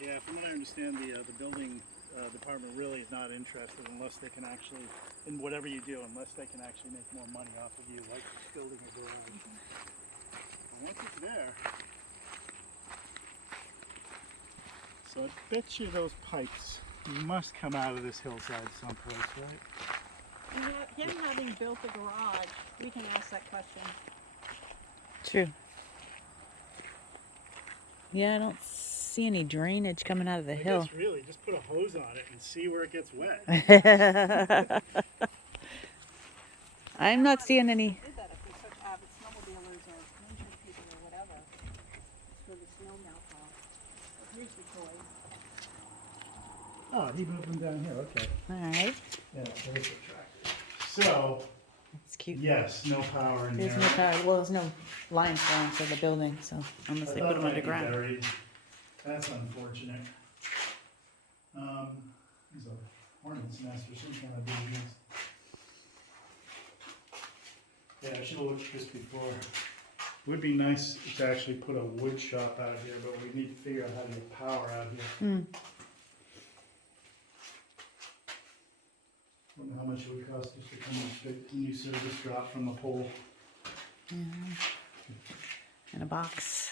Yeah, from what I understand, the building department really is not interested unless they can actually, in whatever you do, unless they can actually make more money off of you, like building a garage. And once it's there, so I bet you those pipes must come out of this hillside someplace, right? Him having built a garage, we can ask that question. True. Yeah, I don't see any drainage coming out of the I hill. guess really, just put a hose on it and see where it gets wet. I'm not seeing any. Did that if we're such avid snowmobilers or nature people or whatever. It's for the snow melt off. But here's the toy. Oh, he moved them down here, okay. All right. Yeah, there's the tractor. So, It's cute. yes, no power in There's there. no power. Well, there's no lines going to the building, so unless I they thought put them it might be underground. buried. That's unfortunate. There's a hornet's nest or some kind of big nest. Yeah, I should have looked at this before. Would be nice to actually put a wood shop out here, but we need to figure out how to get power out here. Mm. Wonder how much it would cost just to come in straight new service drop from the pole. Yeah. In a box.